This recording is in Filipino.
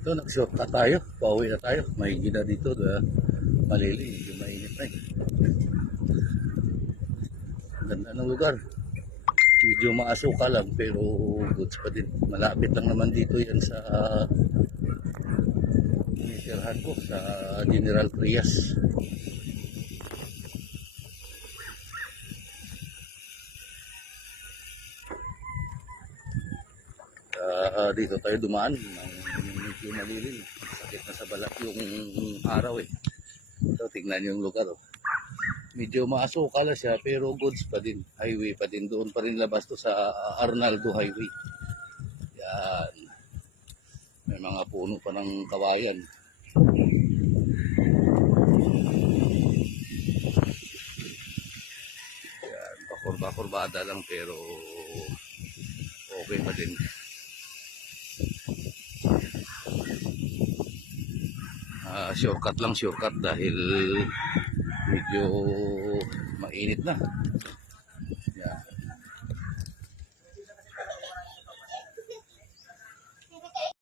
Ito, nag-shortcut tayo. Pauwi na tayo. May gina dito. Malili. Medyo mainit na eh. Ganda ng lugar. Medyo maasuka lang pero goods pa din. Malapit lang naman dito yan sa tinitirhan ko sa General Trias. Dito tayo dumaan ng medyo malilim. Sakit na sa balat yung araw eh. So tingnan yung lugar oh. Medyo maasuka lang siya pero goods pa din. Highway pa din. Doon pa rin labas to sa Arnaldo Highway. Yan. May mga puno pa ng kawayan. Yan. Pakurba-kurbada lang pero okay pa din. Shortcut lang, shortcut dahil medyo mainit na.